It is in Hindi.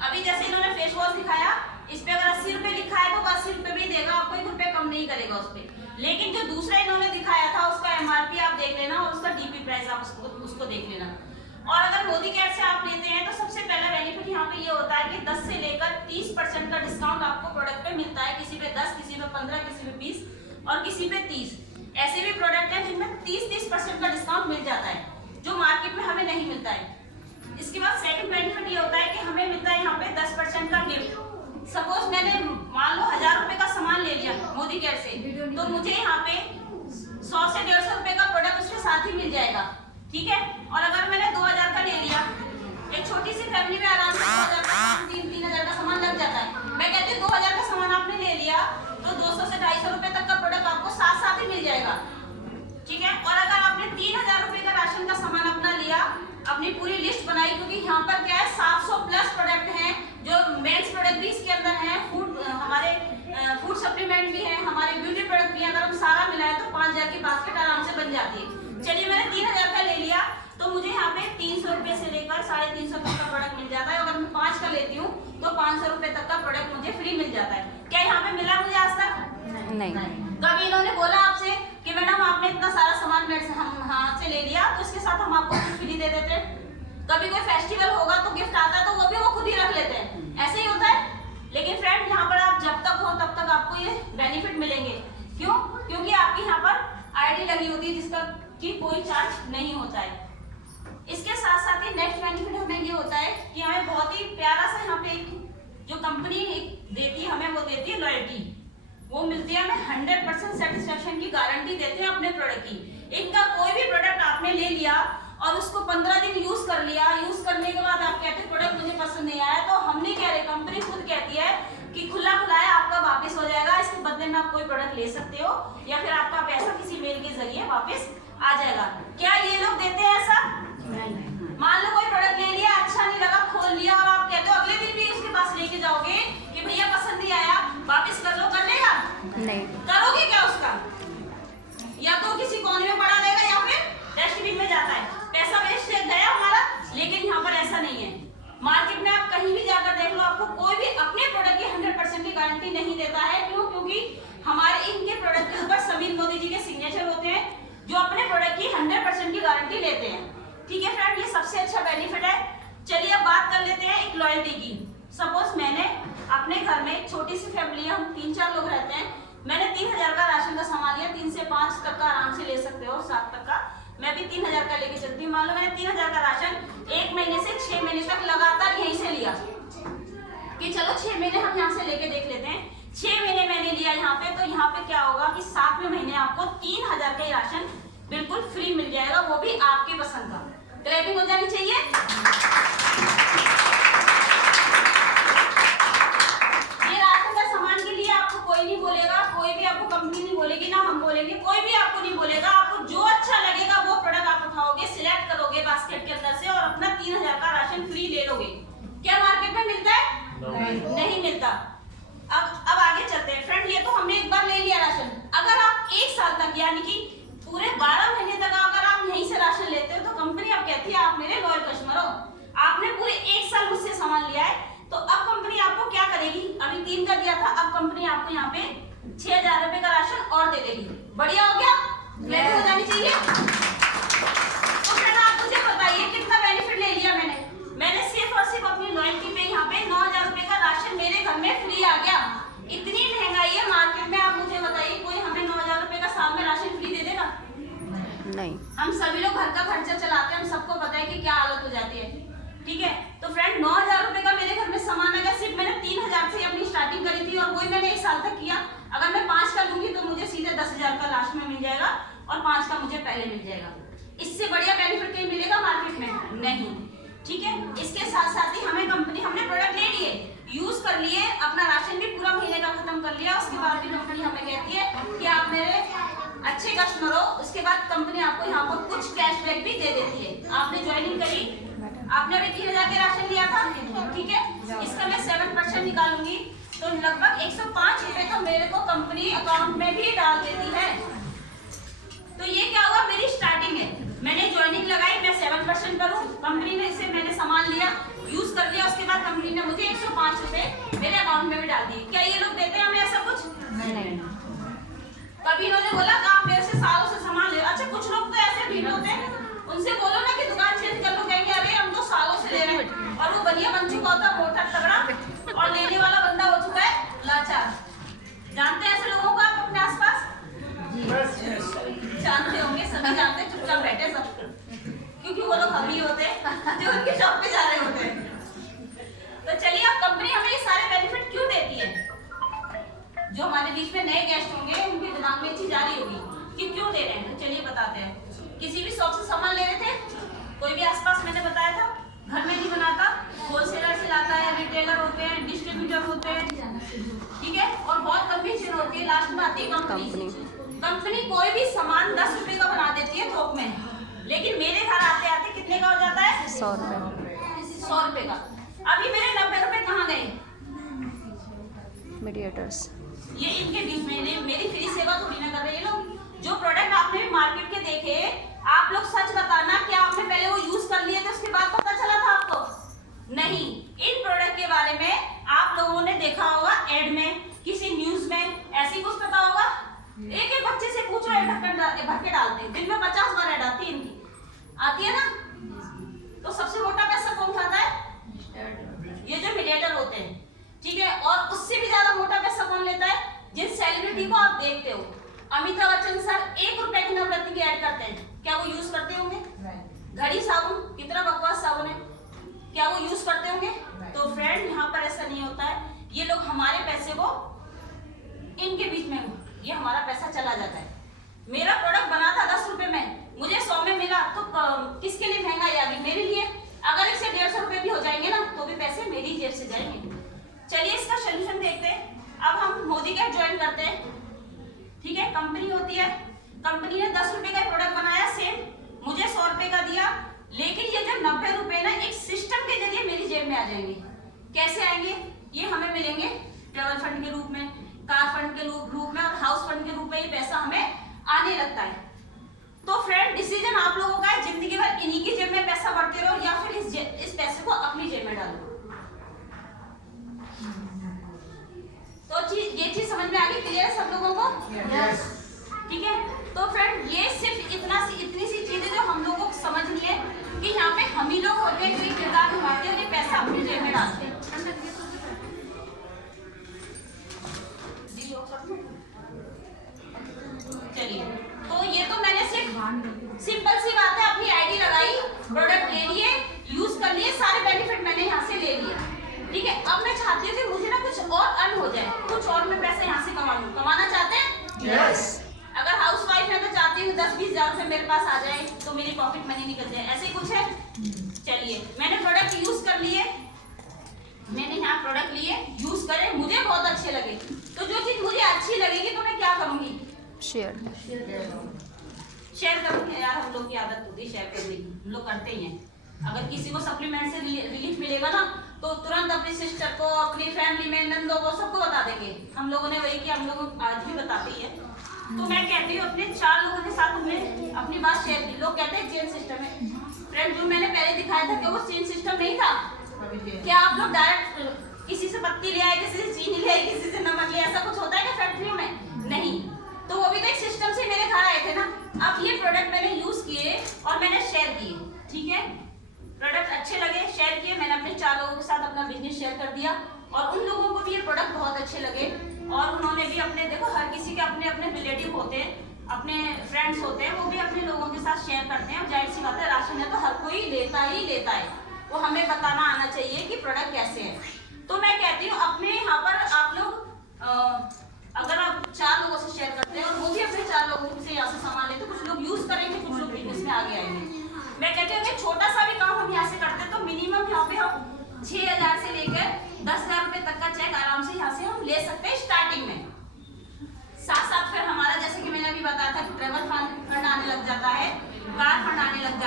अभी जैसे इन्होंने फेस वॉश दिखाया, इस पे अगर 80 रुपए लिखा है तो 80 रुपए भी देगा आपको, 1 रुपए कम नहीं करेगा उस पे। लेकिन जो दूसरा इन्होंने दिखाया था उसका एमआरपी आप देख लेना और उसका डीपी प्राइस आप उसको देख लेना। और अगर मोदी केयर से आप लेते हैं तो सबसे पहला बेनिफिट यहाँ पे ये होता है कि 10 से लेकर 30% का डिस्काउंट आपको प्रोडक्ट पे मिलता है। किसी पे 10, किसी पे 15, किसी पे 20 और किसी पे 30। ऐसे भी प्रोडक्ट हैं जिनमें 30% का डिस्काउंट मिल जाता है, जो मार्केट में हमें नहीं मिलता है। इसके बाद सेकंड बेनिफिट ये होता है कि हमें मिलता है यहाँ पे 10% का गिफ्ट। सपोज मैंने मान लो 1000 रुपए का सामान ले लिया मोदी केयर से, तो मुझे यहाँ पे 100 से 150 रुपए का प्रोडक्ट उसके साथ ही मिल जाएगा, ठीक है। और अगर मैंने 2000 का ले लिया, एक छोटी सी फैमिली में आराम से 2000 का 3-3000 का सामान लग जाता है। मैं कहती हूँ 2000 का सामान आपने ले लिया तो 200 से 250 रुपए तक का प्रोडक्ट आपको साथ साथ ही मिल जाएगा, ठीक है। और अगर आपने 3000 रुपए का राशन का सामान अपना लिया, अपनी पूरी लिस्ट बनाई, क्योंकि यहाँ पर क्या है 700 प्लस प्रोडक्ट हैं, जो मेंस प्रोडक्ट भी इसके अंदर हैं, हमारे फूड सप्लीमेंट भी है, हमारे ब्यूटी प्रोडक्ट भी है। अगर हम सारा मिलाएं तो 5000 की बास्केट आराम से बन जाती है। चलिए मैंने 3000 का ले लिया तो मुझे यहाँ पे 300 रुपए से लेकर 350 तक का प्रोडक्ट मिल जाता है। अगर मैं 5 का लेती हूँ तो 500 रुपए तक का प्रोडक्ट मुझे फ्री मिल जाता है। क्या यहाँ पे मिला मुझे आज तक? नहीं। कभी इन्होंने बोला आपसे कि मैडम आपने इतना सारा सामान मेरे से हम हाथ से ले लिया तो इसके साथ हम आपको कुछ फ्री दे देते हैं? कभी कोई फेस्टिवल होगा तो गिफ्ट आता है तो वो भी वो खुद ही रख लेते हैं, ऐसे ही होता है। लेकिन फ्रेंड यहाँ पर आप जब तक हो तब तक आपको ये बेनिफिट मिलेंगे। क्यों? क्योंकि आपकी यहाँ पर आईडी लगी होती है जिसका कि कोई चार्ज नहीं होता है। इसके साथ साथ ही नेक्स्ट बेनिफिट हमें ये होता है कि हमें बहुत ही प्यारा सा यहाँ पे जो कंपनी देती है हमें, वो देती है लॉयल्टी। वो मिलती है हमें 100% सेटिस्फेक्शन की गारंटी देते हैं अपने प्रोडक्ट की। इनका कोई भी प्रोडक्ट आपने ले लिया और उसको 15 दिन यूज कर लिया, यूज करने के बाद आप कहते हैं प्रोडक्ट मुझे पसंद नहीं आया, तो हम नहीं कह रहे, कंपनी खुद कहती है कि खुला खुलाया आपका वापस हो जाएगा। इसके बदले में आप कोई प्रोडक्ट ले सकते हो या फिर आपका पैसा किसी मेल के जरिए वापस आ जाएगा। क्या ये लोग देते हैं ऐसा? मान लो कोई प्रोडक्ट ले लिया, अच्छा नहीं लगा, खोल लिया और आप कहते हो अगले दिन भी उसके पास लेके जाओगे कि भैया पसंद नहीं आया, वापस कर लो, कर लेगा? नहीं। करोगे क्या उसका? या तो किसी कोने में पड़ा रहेगा या फिर डस्टबिन में जाता है, पैसा वेस्ट गया हमारा। लेकिन यहाँ पर ऐसा नहीं है। मार्केट में आप कहीं भी जाकर देख लो, आपको कोई भी अपने प्रोडक्ट की 100% की गारंटी नहीं देता है। क्यों? क्योंकि हमारे इनके प्रोडक्ट के ऊपर समीर मोदी जी के सिग्नेचर होते हैं जो अपने प्रोडक्ट की 100% की गारंटी लेते हैं, ठीक है फ्रेंड। ये सबसे अच्छा बेनिफिट है। चलिए अब बात कर लेते हैं एक लॉयल्टी की। सपोज मैंने अपने घर में एक छोटी सी फैमिली है, हम 3-4 लोग रहते हैं, मैंने 3000 का राशन का सामान लिया, 3 से 5 तक का आराम से ले सकते हो, 7 तक का। मैं भी 3000 का लेके चलती हूँ। मान लो मैंने 3000 का राशन 1 महीने से 6 महीने तक लगातार यहीं से लिया कि चलो 6 महीने हम यहाँ से लेके देख लेते हैं। 6 महीने मैंने लिया यहाँ पे, तो यहाँ पे क्या होगा कि 7वें महीने आपको 3000 का राशन बिल्कुल फ्री मिल जाएगा, वो भी आपके पसंद का। क्लैपिंग हो जानी चाहिए। ये राशन का सामान के लिए आपको कोई नहीं बोलेगा, कोई भी आपको कंपनी नहीं बोलेगी, ना हम बोलेंगे, कोई भी आपको नहीं बोलेगा। आपको जो अच्छा लगेगा वो प्रोडक्ट आप उठाओगे, सिलेक्ट करोगे बास्केट के अंदर से और अपना 3000 का राशन फ्री ले लोगे। क्या मार्केट में मिलता है? नहीं मिलता। अब आगे चलते हैं फ्रेंड। ये तो हमने एक बार ले लिया राशन। अगर आप 1 साल तक यानी कि पूरे 12 महीने तक अगर आप यहीं से राशन लेते हो तो कंपनी अब कहती है आप मेरे लॉयल कस्टमर हो, आपने पूरे 1 साल मुझसे सामान लिया है, तो अब कंपनी आपको क्या करेगी? अभी 3 का दिया था, अब कंपनी आपको यहाँ पे 6000 रुपए का राशन और दे देगी। बढ़िया हो गया? क्लियर हो जानी चाहिए। तो फ्रेंड आप मुझे बताइए कितना बेनिफिट ले लिया मैंने सिर्फ और सिर्फ अपनी लॉयल्टी पे यहाँ पे 9000 रुपए का राशन मेरे घर में फ्री आ गया। इतनी महंगाई है मार्केट में, आप मुझे बताइए कोई हमें 9000 रुपए का साल में राशन फ्री दे देगा? नहीं। हम सभी लोग घर का खर्चा चलाते हैं, हम सबको पता है कि क्या हालत हो जाती है, ठीक है। तो फ्रेंड 9000 रुपए का मेरे घर में सामान आ गया। सिर्फ मैंने 3000 से अपनी स्टार्टिंग करी थी और वही मैंने 1 साल तक किया। अगर मैं 5 का लूंगी तो मुझे सीधे 10000 का लास्ट में मिल जाएगा और 5 का मुझे पहले मिल जाएगा। इससे बढ़िया बेनिफिट कहीं मिलेगा मार्केट में? नहीं, ठीक है। इसके साथ साथ ही हमें कंपनी, हमने प्रोडक्ट ले लिए, यूज कर लिए, अपना राशन भी पूरा महीने का खत्म कर लिया, उसके बाद भी कंपनी हमें कहती है कि आप मेरे अच्छे कस्टमर हो। उसके बाद कंपनी आपको यहाँ पर कुछ कैशबैक भी दे देती है। आपने ज्वाइनिंग करी, आपने अभी 3000 के राशन लिया था, ठीक है, इसका मैं 7% निकालूंगी तो लगभग 105 रुपए तो मेरे को कंपनी अकाउंट में भी डाल देती है। तो ये क्या हुआ? मेरी स्टार्टिंग है, मैंने ज्वाइनिंग लगाई, मैं 7% करूँ, कंपनी ने इसे मैंने सामान लिया, यूज कर लिया, उसके बाद कंपनी ने मुझे दिए। क्या ये लोग देते हैं हमें ऐसा कुछ? नहीं। कभी इन्होंने बोला कि आप मेरे से सालों से सामान ले। अच्छा कुछ लोग तो ऐसे भी होते हैं, उनसे बोलो ना कि दुकान चेंज कर लो, कहेंगे अरे हम तो सालों से ले रहे हैं, और वो बढ़िया बन चुका होता है, मोटा तगड़ा, और लेने वाला बंदा हो चुका है लाचार। जानते हैं ऐसे लोगों को आप अपने आसपास? जानते होंगे, सभी जानते हैं, चुपचाप बैठे सब, क्योंकि वो लोग हम ही होते हैं जो उनके शॉप पे जा रहे होते हैं। तो चलिए, अब कंपनी हमें ये सारे बेनिफिट क्यों देती है? जो हमारे बीच में नए गेस्ट होंगे उनके दिमाग में चीज आ रही होगी कि क्यों दे रहे हैं। तो चलिए बताते हैं। किसी भी शॉप से सामान ले रहे थे, कोई भी आसपास, मैंने बताया था घर में नहीं बनाता, होलसेलर से लाता है, रिटेलर होते हैं, डिस्ट्रीब्यूटर होते हैं, ठीक है, और बहुत कम चीज होती है। लास्ट में आती है कंपनी। कंपनी कोई भी सामान 10 रुपए का बना देती है थोक में, लेकिन मेरे घर आते आते कितने का हो जाता है? 100 रुपये। 100 रुपए का। अभी मेरे 90 रुपए कहाँ गए? मीडिएटर्स। ये इनके बीच में मेरी फ्री सेवा थोड़ी ना कर रहे हैं ये लोग। जो प्रोडक्ट आपने मार्केट के देखे, आप लोग सच बताना, क्या आपने पहले वो यूज कर लिए थे उसके बाद पता चला था आपको? नहीं। इन प्रोडक्ट के बारे में आप लोगों ने देखा होगा एड में, किसी न्यूज में, ऐसी कुछ पता होगा। एक एक बच्चे से पूछो, ढक्कन भर के डालते हैं, दिन में 50 बार ऐड आती है इनकी, आती है ना। तो सबसे मोटा पैसा कौन खाता है? ये जो मीडिएटर होते हैं, ठीक है। और उससे भी ज्यादा मोटा पैसा कौन लेता है? जिस सेलिब्रिटी को आप देखते हो, अमिताभ बच्चन सर 1 रुपए की नवरत्न की ऐड करते हैं, क्या वो यूज करते होंगे? घड़ी साबुन, कितना बकवास साबुन है, क्या वो यूज करते होंगे? तो फ्रेंड, यहाँ पर ऐसा नहीं होता है। ये लोग हमारे पैसे को इनके बीच में, ये हमारा पैसा चला जाता है। मेरा प्रोडक्ट बना था 10 रुपए में, मुझे 100 में मिला, तो किसके लिए महंगाई आ गई? मेरे लिए। अगर इससे 150 रुपए भी हो जाएंगे ना, तो भी पैसे मेरी जेब से जाएंगे। चलिए इसका सोल्यूशन देखते हैं। अब हम मोदी कैप ज्वाइन करते हैं, ठीक है। कंपनी होती है, कंपनी ने 10 रुपए का प्रोडक्ट बनाया, सेम मुझे 100 रुपए का दिया, लेकिन ये जो 90 रुपए ना एक सिस्टम के जरिए मेरी जेब में आ जाएंगे। कैसे आएंगे? ये हमें मिलेंगे ट्रेवल फंड के रूप में, कार फंड के रूप में, और हाउस फंड के रूप में ये पैसा हमें आने लगता है। तो फ्रेंड, डिसीजन आप लोगों का है, जिंदगी भर इन्हीं की जेब में पैसा बढ़ते रहो या फिर इस पैसे को अपनी जेब में डालो। तो ये चीज समझ में आ गई? क्लियर है सब लोगों को? यस। ठीक है। तो फ्रेंड, ये सिर्फ इतनी सी चीजें जो हम लोगों को समझनी है कि यहाँ पे हम ही लोग होते हैं जो किरदार निभाते हैं और ये पैसा अपनी जेब में डालते हैं। चलिए, तो ये तो मैंने सिर्फ सिंपल सी बात है, अपनी आईडी लगाई, प्रोडक्ट ले लिए, यूज कर लिए, सारे बेनिफिट मैंने यहाँ से ले लिए, ठीक है। अब मैं चाहती हूँ कि मुझे ना कुछ और अर्न हो जाए, कुछ और मैं पैसे यहाँ से कमा लूँ। कमाना चाहते हैं? यस। अगर हाउस वाइफ है तो चाहती हूँ 10-20 हजार रुपए मेरे पास आ जाए, तो मेरी पॉकेट मनी निकल जाए, ऐसे कुछ है? चलिए, मैंने प्रोडक्ट यूज कर लिए, मैंने यहाँ प्रोडक्ट लिए, यूज करे, मुझे बहुत अच्छे लगे, तो जो चीज मुझे अच्छी लगेगी तो मैं क्या करूंगी? शेयर करूंगी। यार हम लोग की आदत होती है शेयर करने की, हम लोग करते ही हैं। अगर किसी को सप्लीमेंट से रिलीफ मिलेगा ना, तो तुरंत अपनी सिस्टर को, अपनी फैमिली में, नंदों को, सबको बता देंगे। हम लोगों ने वही किया, हम लोग आज भी बताते ही है। तो मैं कहती हूँ अपने 4 लोगों के साथ हमने अपनी बात शेयर की। लोग कहते हैं चेन सिस्टम है। फ्रेंड, जो मैंने पहले दिखाया था, क्या वो चेन सिस्टम नहीं था? क्या आप लोग डायरेक्ट किसी से पत्ती ले आए, किसी से चीनी ले आए, किसी से नमक ले, ऐसा कुछ होता है क्या फैक्ट्री में? नहीं। तो वो भी तो एक सिस्टम से मेरे घर आए थे ना। अब ये प्रोडक्ट मैंने यूज किए और मैंने शेयर किए, ठीक है। प्रोडक्ट अच्छे लगे, शेयर किए, मैंने अपने 4 लोगों के साथ अपना बिजनेस शेयर कर दिया, और उन लोगों को भी ये प्रोडक्ट बहुत अच्छे लगे, और उन्होंने भी अपने, देखो हर किसी के अपने अपने रिलेटिव होते हैं, अपने फ्रेंड्स होते हैं, वो भी अपने लोगों के साथ शेयर करते हैं। और जाहिर सी बात है, राशन है तो हर कोई लेता ही लेता है, वो हमें बताना आना चाहिए कि प्रोडक्ट कैसे है। तो मैं कहती हूँ अपने यहाँ पर आप लोग अगर आप 4 लोगों से शेयर करते हैं और वो भी अपने 4 लोगों से यहाँ से सामान लेते, कुछ लोग यूज करेंगे, कुछ लोग बिजनेस में आगे आएंगे। मैं कहती हूँ कि छोटा सा भी काम हम यहाँ से करते हैं तो मिनिमम यहाँ पे हम 6,000 से लेकर 10,000 रुपए तक का चेक आराम से यहाँ से हम ले सकते हैं स्टार्टिंग में। साथ साथ फिर हमारा, जैसे कि मैंने अभी बताया था, ट्रेवल फंड आने लग जाता है, कार फंड आने लग